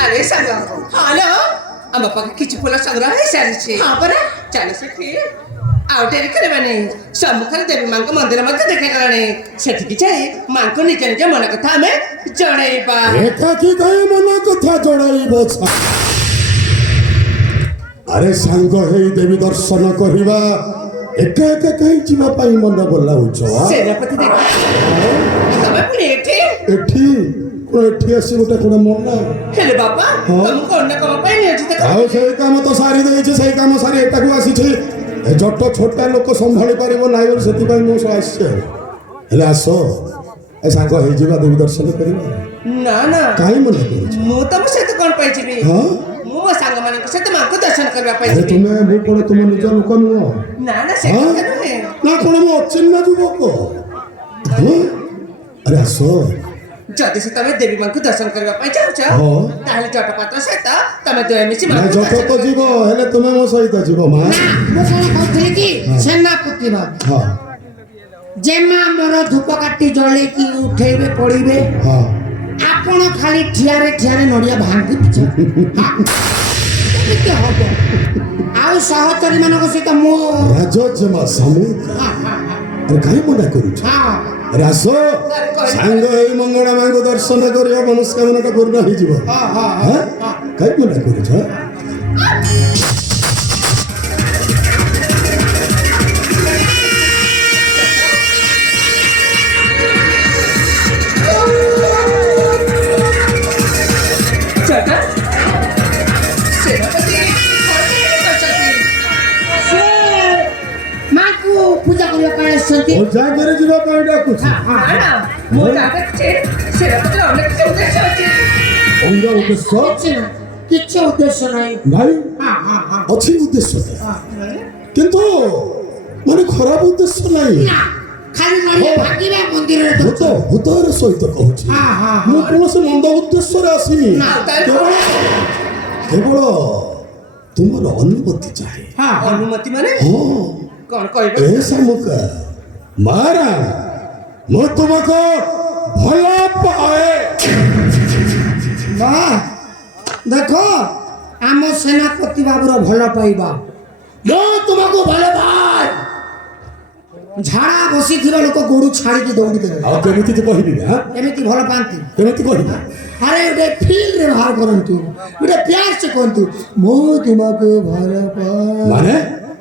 अरे सांगा हॅलो बापा किची फुला संग्रह है सारी हाँ पर चल सखी आउटेरी करबानी सम्मुखरे देवी मांको मंदिर मध्य देखे गलानी सेठकी जाई मांको निज निज मन कथा हमें जणैबा एका की गई मन कथा जणाइबो छ अरे सांग हे देवी दर्शन करिबा एका एका कहीं जीवा पाई मन बोलाउछ सेनापति देख तमे पुणी एठी एठी आसी गोटे कोन मन हेले बापा तुम कोन कम पाई एठी तक आउ सेई काम तो सारी देइछ सेई काम सारी एटा को आसी छी ए जट छोटा लोक संभाली परिबो नाही बोल सेति पाई मो आसे हेले आसो ए सांग हे जीवा देवी दर्शन करिबा ना ना काई मन करिछ मु तम से कोन पाई छिबी हां मो सांग माने से त मांको दर्शन करबा पाई अरे तुमे मु कोन तुम निज लोक नु ना ना से कनु है ना कोन मो अचिन्ना जुबक अरे आसो जदि से तमे देवी मांको दर्शन करबा पाई चाहछ ताले जटपात से त तमे दोय मिसी ना मांको जट तो जीव हेले तुमे मो सहित जीव मा मो कोन कहथि कि सेनापति बाबू हां जेमा मोर धूप काटी जळे की उठेबे पड़िबे हां आपण खाली ठियारे नडिया भांगी पिछ केते हबो आउ सहचरी मानको सहित मो राजजमा सामूहिक अरे काई मना करूछ हां अरे आसो सांग हे मंगला मांगो दर्शन करियो मनस्कामनाटा पूर्ण होई जीव हां हां काई मना करूछ चटा सेनापति से माको पूजा करियो काळे संति ओ जागरे जीवा पाई डाकुछ ना मो जागत छे सेनापति अनेक से उद्देश्य अछि अंगा उद्देश्य किछ उद्देश्य नाही नाही हां हां अछि उद्देश्य किंतु माने खराब उद्देश्य नाही ना खाली नडिया भांगीबा मंदिर रे भूत भूतर सहित कहूछ हां हां मु कोनसे मंद उद्देश्य रे आसीनी ना केवल तुमर अनुमति चाहे हां अनुमति माने हां कोन कहबे ए सामुका मारा मु तुमको भला पाए वाह देखो आम सेनापति बाबूर भल पाइबा मो तुमको भल पाए झाड़ा बसी थिबा लोक गोडू छाड़ी के दौड़ी देबे आ केमिति तो कहिबी हां एमिति भल पांती केमिति कहिबी अरे उडे फील रे बाहर करंतु उडे प्यार से कहंतु मो तुमको भल पाए माने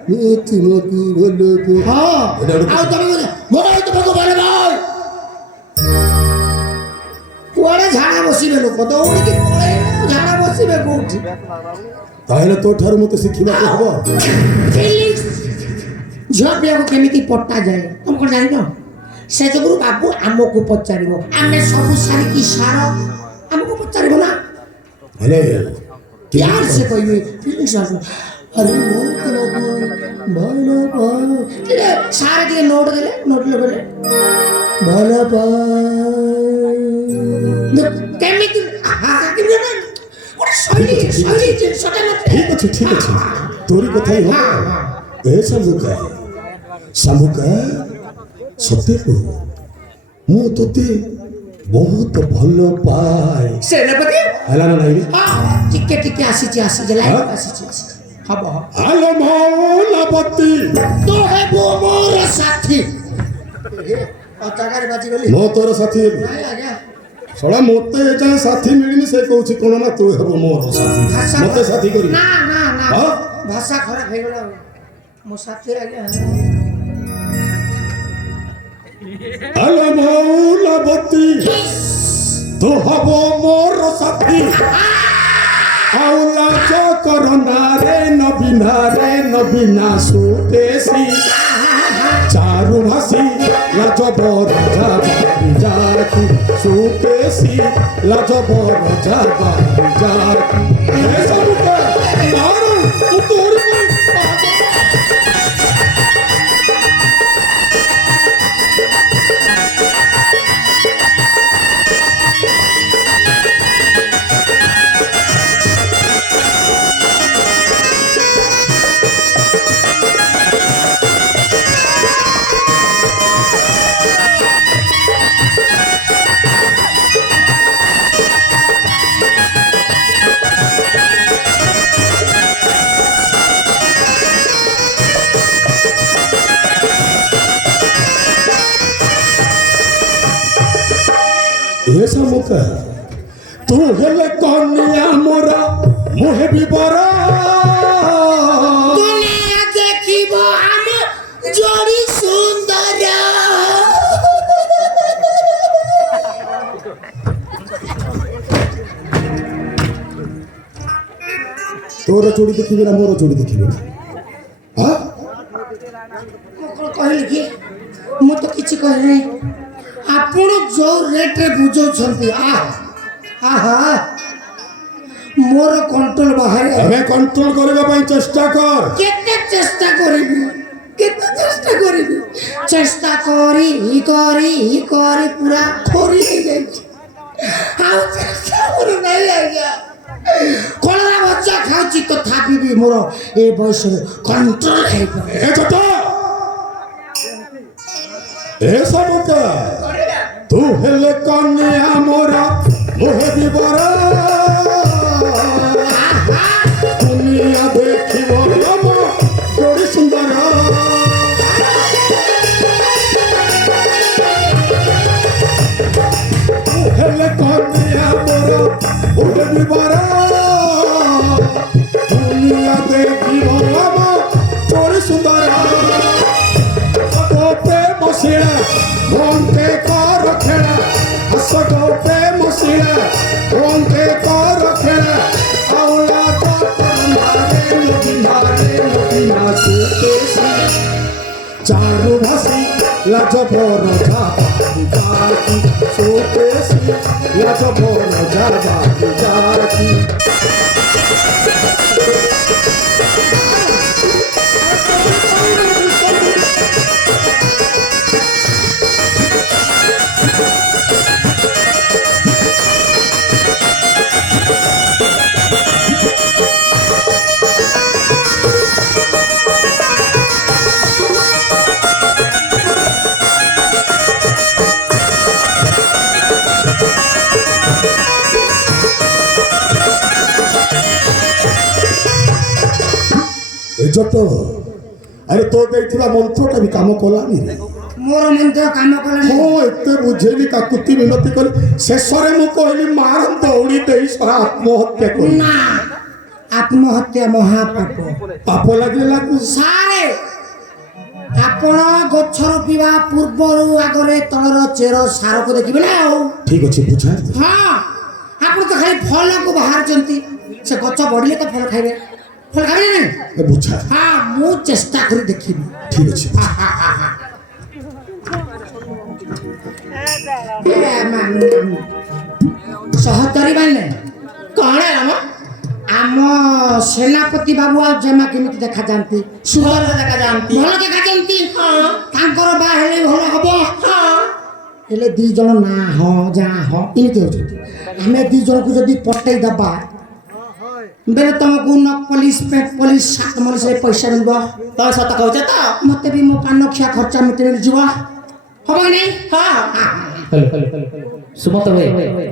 मो तुमको भल पाए हां आ तुमको मो तुमको भल पाए कुआडे झाड़ा बसीबे लोक दौड़ी के पळे झाड़ा बसीबे कोठी ताहेले तो ठार मते सिखिबा को हबो झिया को केमिति पट्टा जाए तुम कौन जानी न से जगुरु बाबू आमको पचारिबो आमे सब सारी की सार आमको पचारिबो ना हेले प्यार से कहबे फीलिंग्स आसो अरे वो तो भला पाए किरे सारे दिए नोट ले बोले भला पाए केमिति केमिति ना और सही सटे ठीक अछि तोरी कथाई हो ए सामुका सत्य को मु तोते बहुत भल पाए सेनापति हला ना नाही टिके आसी जलाई आसी हबो हेलो मौलापति तो है वो मोर साथी और तगार बाजी गली मो तोर साथी नहीं आ गया सड़ा मते जा साथी मिलिनी से कहूची कोन ना तू हेबो मोर साथी मते साथी करी ना ना ना हां भाषा खराब हे गेला मो साथी आ गया हेलो मौलापति तो हबो मोर साथी आउला जो करना रे नबीना सुदेशी चारु भासी लाजबर जाबाकी सुदेशी लाजबर जाबाकी ए सब का मारो तू तोरी শামুকা তু হেলে কনিয়া মোরা মোহে বিবরা দুনিয়া দেখিব আমি জড়ি সুন্দর তোর চুড়ি দেখিবি না মোর চুড়ি দেখিবি না হ্যাঁ କହିଲି କି ମୁଁ ତ କିଛି କହିନି ଆପଣ ଯୋଉ ରେଟ୍ରେ ବୁଝଉଛନ୍ତି ଆହା ମୋର କଣ୍ଟ୍ରୋଲ ବାହାରେ ଆମେ କଣ୍ଟ୍ରୋଲ କରିବା ପାଇଁ ଚେଷ୍ଟା କର କେତେ ଚେଷ୍ଟା କରିବି ଚେଷ୍ଟା କରି ପୁରା ଥରି ହେଇଯାଇଛି ଆଉ ଚେଷ୍ଟା କରୁ ନାହିଁ ଆଜ୍ଞା କଲରା ଭଜା ଖାଉଛି ତଥାପି ବି ମୋର ଏ ବୟସରେ କଣ୍ଟ୍ରୋଲ ହେଇପାରେ ଏ ଛୋଟ ଏ শামুকা তু হেলে কনিয়া মোরা মোহে বিবরা দুনিয়া দেখিব আমার জড়ি সুন্দর তু হেলে কনিয়া মোরা মোহে বিবরা দুনিয়া দেখিব আমার জড়ি সুন্দর প্রেম শিলা মনকে কর খেলা আসক প্রেম শিলা মনকে কর খেলা আউলা মারে নদী সুতে চারু ভাসি লাজ পর যাবাকি সুতে লাজ পর যাবাকি যত আরে তো ଦେଇଥିବା ମନ୍ତ୍ରଟା ବି କାମ କଲାନି ରେ ମୋର ମନ୍ତ୍ର କାମ କଲାନି ମୁଁ ଏତେ ବୁଝେଇଲି କାକୁତି ମିନତି କଲି ଶେଷରେ ମୁଁ କହିଲି ମାର ଦୌଡ଼ି ଦେଇ ସରା ଆତ୍ମହତ୍ୟା କଲି ନା ଆତ୍ମହତ୍ୟା ମହାପାପ ପାପ ଲାଗିଲେ ଲାଗୁ ସାରେ ଆପଣ ଗଛ ରୋପିବା ପୂର୍ବରୁ ଆଗରେ ତଳର ଚେର ସାରକୁ ଦେଖିବେ ନା ଆଉ ଠିକ ଅଛି ବୁଝା ହଁ ଆପଣ ତ ଖାଲି ଫଳକୁ ବାହାରୁଛନ୍ତି ସେ ଗଛ ବଢିଲେ ତ ଫଳ ଖାଇବେ ଫଳ ଖାଇବେ ନା ଏ ବୁଝା ହଁ ମୁଁ ଚେଷ୍ଟା କରି ଦେଖିବି ଠିକ ଅଛି ସହତରୀ ମାନେ କଣ ଆମ ଆମ ସେନାପତି ବାବୁ ଆଉ ଜମା କେମିତି ଦେଖାଯାନ୍ତି ସୁନ୍ଦର ଦେଖାଯାଆନ୍ତି ଭଲ ଦେଖାଯାନ୍ତି ହଁ ତାଙ୍କର ବା ହେଲେ ଭଲ ହବ ହଁ ହେଲେ ଦି ଜଣ ନା ହଁ ଯା ହଁ ଏମିତି ହଉଛନ୍ତି ଆମେ ଦି ଜଣକୁ ଯଦି ପଟେଇ ଦବା ବେଲେ ତମକୁ ନ ପୋଲିସ ପେଟ ପୋଲିସ ସାତ ମଣିଷରେ ପଇସା ମିଳିବ ତମେ ସତ କହୁଛ ତ ମତେ ବି ମୋ ପାନ ଖିଆ ଖର୍ଚ୍ଚ ମତେ ମିଳିଯିବ ହବ କି ନାଇଁ ହଁ ସୁମନ୍ତ ଭାଇ